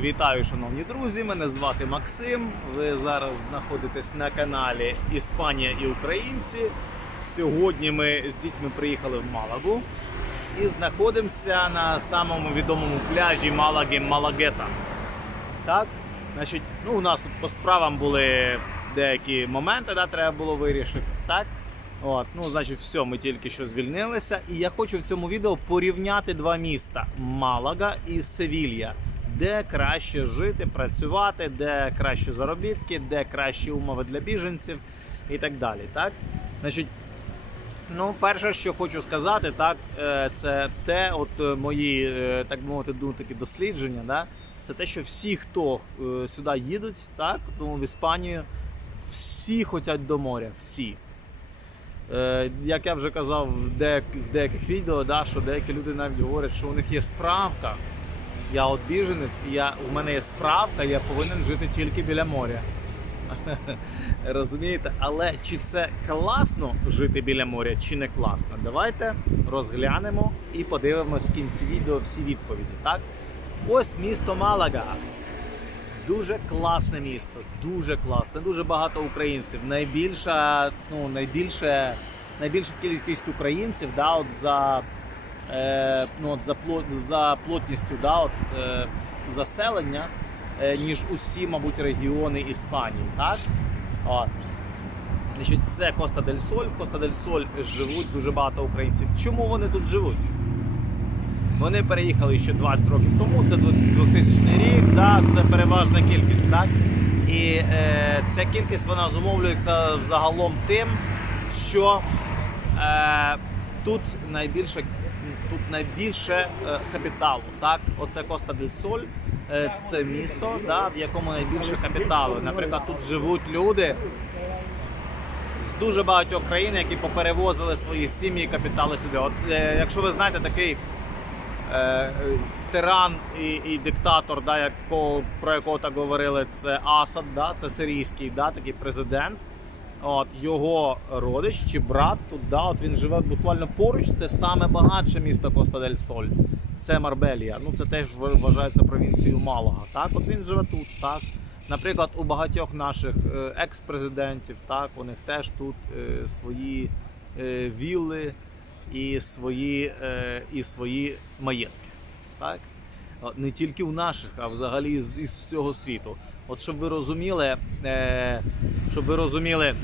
Вітаю, шановні друзі! Мене звати Максим. Ви зараз знаходитесь на каналі Іспанія і Українці. Сьогодні ми з дітьми приїхали в Малагу і знаходимося на самому відомому пляжі Малаги Малагета. Так, значить, ну у нас тут по справам були деякі моменти, да, треба було вирішити. Так. От, ну, значить, все, ми тільки що звільнилися. І я хочу в цьому відео порівняти два міста Малага і Севілья. Де краще жити, працювати, де кращі заробітки, де кращі умови для біженців і так далі. Так? Значить, ну, перше, що хочу сказати, так, е, це те, от е, мої, е, так мовити, ну, дослідження, да, це те, що всі, хто сюди їдуть, так, ну, в Іспанію, всі хочуть до моря, всі. Як я вже казав в деяких, в деяких відео, да, що деякі люди навіть говорять, що у них є справка. Я от біженець, і я, у мене є справка, я повинен жити тільки біля моря. Розумієте? Але чи це класно жити біля моря, чи не класно? Давайте розглянемо і подивимось в кінці відео всі відповіді. Так? Ось місто Малага. Дуже класне місто, дуже класне, дуже багато українців. Найбільша, ну, найбільше, найбільша кількість українців да, от за, е, ну, от за, плот, за плотністю да, от, е, заселення, е, ніж усі, мабуть, регіони Іспанії. Так? От. Значить, це Коста дель Соль. В Коста дель Соль живуть дуже багато українців. Чому вони тут живуть? Вони переїхали ще 20 років тому, це 2000 рік, да, це переважна кількість. Так? І е, ця кількість вона зумовлюється взагалом тим, що е, тут найбільше, найбільше е, капіталу. Так? Оце Коста дель Соль, е, це місто, да, в якому найбільше капіталу. Наприклад, тут живуть люди з дуже багатьох країн, які поперевозили свої сім'ї капітали сюди. От, е, якщо ви знаєте такий е, тиран і, і диктатор, да, якого, про якого так говорили, це Асад, да, це сирійський да, такий президент. От, його родич чи брат тут, да, от він живе буквально поруч. Це саме багатше місто Коста дель Соль. Це Марбелія. Ну це теж вважається провінцією Малага. Так, от він живе тут. Так. Наприклад, у багатьох наших е, екс-президентів, так, у них теж тут е, свої е, вілли і свої, е, і свої маєтки. Так? Не тільки у наших, а взагалі з із всього світу. От щоб ви розуміли, е, щоб ви розуміли,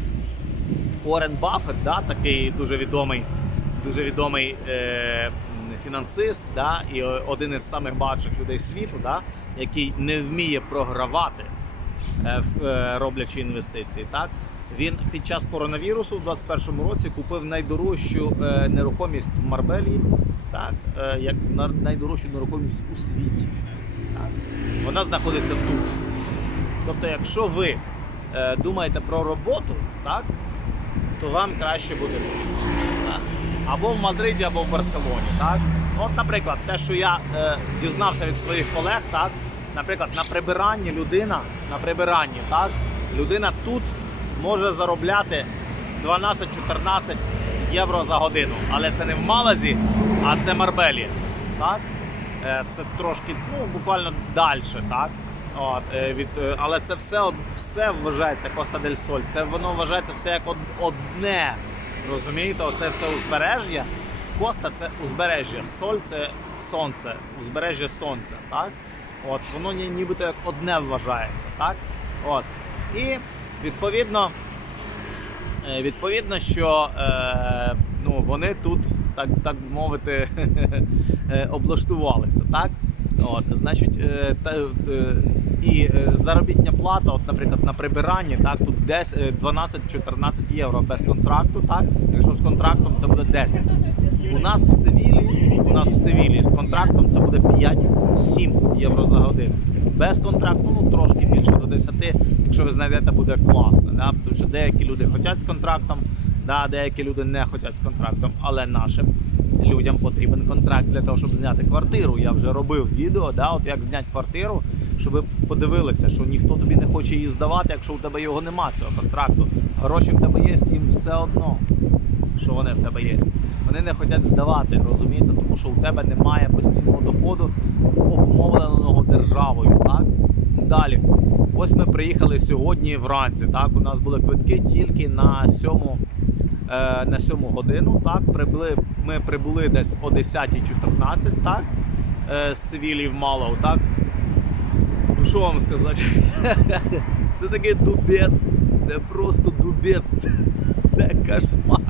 Уоррен Баффет, да, такий дуже відомий, дуже відомий е, фінансист, да, і один із самих багатших людей світу, да, який не вміє програвати, е, в- е, роблячи інвестиції. Так? Він під час коронавірусу у 2021 році купив найдорожчу е, нерухомість в Марбелії, так, е, як на- найдорожчу нерухомість у світі. Так. Вона знаходиться тут. Тобто, якщо ви е, думаєте про роботу, так, то вам краще буде. Так? Або в Мадриді, або в Барселоні. Так? От, наприклад, те, що я е, дізнався від своїх колег, так? наприклад, на прибиранні людина, на прибиранні, так? людина тут може заробляти 12-14 євро за годину. Але це не в Малазі, а це Марбелі. Так? Е, Це трошки, ну, буквально далі, так? От, е, від, е, але це все, все вважається Коста дель Соль. Це воно вважається все як одне. Розумієте, оце все узбережжя. Коста це узбережжя, соль це сонце, узбережжя сонця. Так? От, воно нібито як одне вважається. Так? От. І відповідно, відповідно, що е, ну, вони тут, так, так мовити, е, облаштувалися. Так? От, значить, е, та, е, і е, заробітня плата, от, наприклад, на прибиранні, так, тут десь, е, 12-14 євро без контракту, так? Якщо з контрактом це буде 10. У нас в Севілі, у нас в Севілі з контрактом це буде 5-7 євро за годину. Без контракту, ну трошки більше до 10, якщо ви знайдете, буде класно. Да? Тому що деякі люди хочуть з контрактом, да, деякі люди не хочуть з контрактом, але нашим людям потрібен контракт для того, щоб зняти квартиру. Я вже робив відео, да, от як зняти квартиру, щоб ви подивилися, що ніхто тобі не хоче її здавати, якщо у тебе його нема, цього контракту. Гроші в тебе є, їм все одно, що вони в тебе є. Вони не хочуть здавати, розумієте, тому що у тебе немає постійного доходу, обумовленого державою. Так? Ось ми приїхали сьогодні вранці. Так, у нас були квитки тільки на сьому, е, на сьому годину. Так, прибули, ми прибули десь о 10.14, так, е, з Севілії в так. Ну що вам сказати? Це такий дубець. Це просто дубець. Це, це кошмар.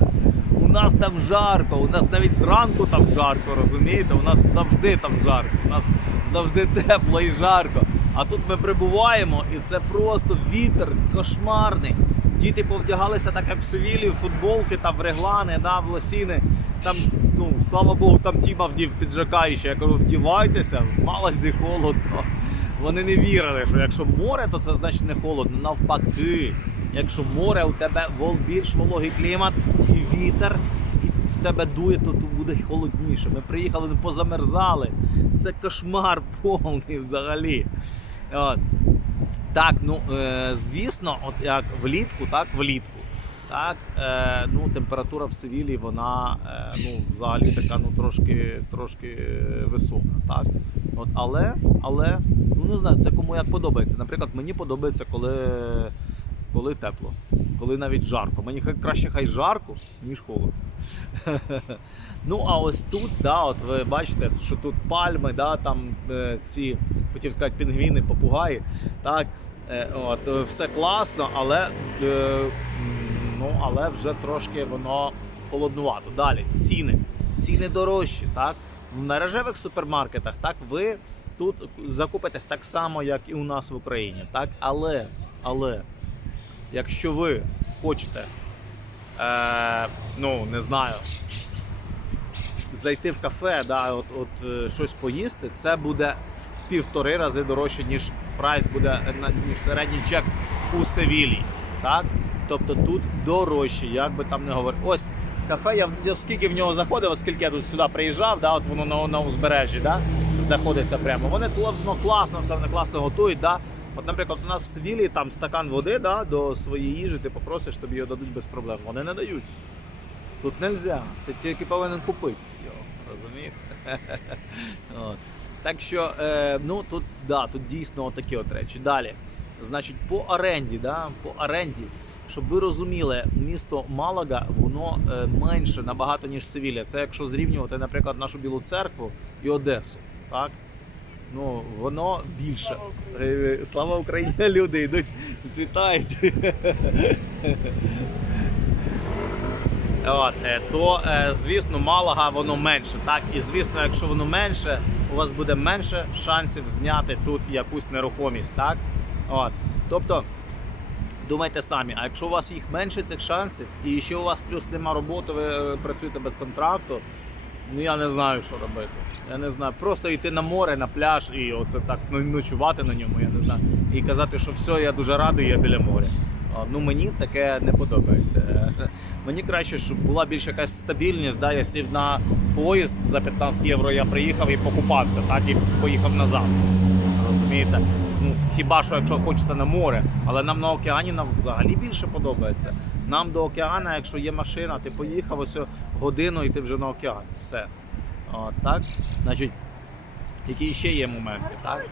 У нас там жарко, у нас навіть зранку там жарко, розумієте? У нас завжди там жарко, у нас завжди тепло і жарко. А тут ми прибуваємо, і це просто вітер кошмарний. Діти повдягалися так, як в Севілі, в футболки, там в реглани, да, в лосіни. Там, ну, слава Богу, там Тіма вдів піджака ще. Я кажу, вдівайтеся, мало зі холодно. Вони не вірили, що якщо море, то це значить не холодно. Навпаки, якщо море, у тебе більш вологий клімат і вітер, в тебе дує, то, то буде холодніше. Ми приїхали, позамерзали. Це кошмар повний взагалі. От. Так, ну е, звісно, от як влітку, так, влітку. Так, е, ну, температура в Севілі, вона е, ну, взагалі така ну, трошки, трошки е, висока. Так? От, але, але, ну не знаю, це кому як подобається. Наприклад, мені подобається, коли, коли тепло, коли навіть жарко. Мені хай краще хай жарко, ніж холодно. Ну, а ось тут, да, от ви бачите, що тут пальми, да, там е, ці, хотів сказати, пінгвіни, попугаї. Так, е, от, е, все класно, але, е, ну, але вже трошки воно холоднувато. Далі, ціни. Ціни дорожчі, так? В мережевих супермаркетах, так, ви тут закупитесь так само, як і у нас в Україні. Так? Але, але, якщо ви хочете, е, ну, не знаю, зайти в кафе, да, от, от е, щось поїсти, це буде в півтори рази дорожче, ніж прайс буде ніж середній чек у Севілі. Так? Тобто тут дорожче, як би там не говорив. Ось кафе, я, скільки в нього заходив, от скільки я тут сюди приїжджав, да, от воно на, на узбережжі да, знаходиться прямо. Вони воно класно, все вони класно готують. Да. От, наприклад, у нас в Севілі там стакан води да, до своєї їжі, ти попросиш, тобі його дадуть без проблем. Вони не дають. Тут не можна, ти тільки повинен купити його, розумієте? От. Так що, е, ну тут, да, тут дійсно отакі от речі. Далі. Значить, по оренді, да, по оренді, щоб ви розуміли, місто Малага, воно е, менше набагато, ніж Севілля. Це якщо зрівнювати, наприклад, нашу Білу церкву і Одесу. Так? Ну, воно більше. Е, Слава Україні! Люди йдуть, тут вітають. От, е, то е, звісно, Малага воно менше. Так, і звісно, якщо воно менше, у вас буде менше шансів зняти тут якусь нерухомість. Так? От. Тобто, думайте самі, а якщо у вас їх менше цих шансів, і ще у вас плюс нема роботи, ви працюєте без контракту. Ну я не знаю, що робити. Я не знаю. Просто йти на море, на пляж і оце так ну, ночувати на ньому, я не знаю. І казати, що все, я дуже радий, я біля моря. Ну мені таке не подобається. Мені краще, щоб була більш якась стабільність. Да? Я сів на поїзд за 15 євро, я приїхав і покупався, так і поїхав назад. Розумієте? Ну, хіба що якщо хочете на море, але нам на океані нам взагалі більше подобається. Нам до океана, якщо є машина, ти поїхав ось годину і ти вже на океані. Все. От, так? Значить, які ще є моменти, так?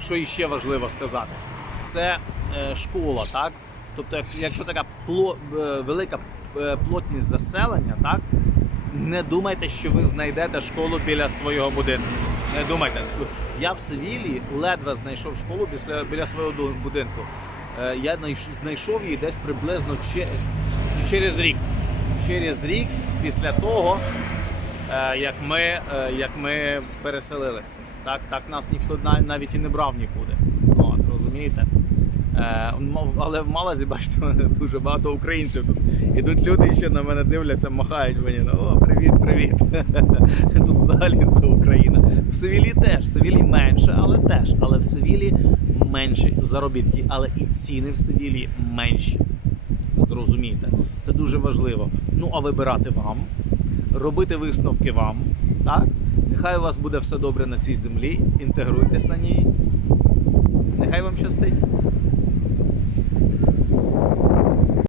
Що іще важливо сказати? Це е, школа, так? Тобто, якщо така пло, е, велика е, плотність заселення, так? Не думайте, що ви знайдете школу біля свого будинку. Не думайте. Я в Севілі ледве знайшов школу після, біля свого будинку. Е, Я знайшов її десь приблизно через рік. Через рік після того, е, як ми, е, як ми переселилися. Так, так нас ніхто навіть і не брав нікуди. От, розумієте? Але в Малазі, бачите, дуже багато українців тут. Ідуть люди і ще на мене дивляться, махають мені. Ну, О, привіт, привіт. Тут взагалі це Україна. В Севілі теж, в Севілі менше, але теж. Але в Севілі менші заробітки, але і ціни в Севілі менші. Зрозумійте, це дуже важливо. Ну, а вибирати вам, робити висновки вам. Так? Нехай у вас буде все добре на цій землі, інтегруйтесь на ній. Нехай вам щастить.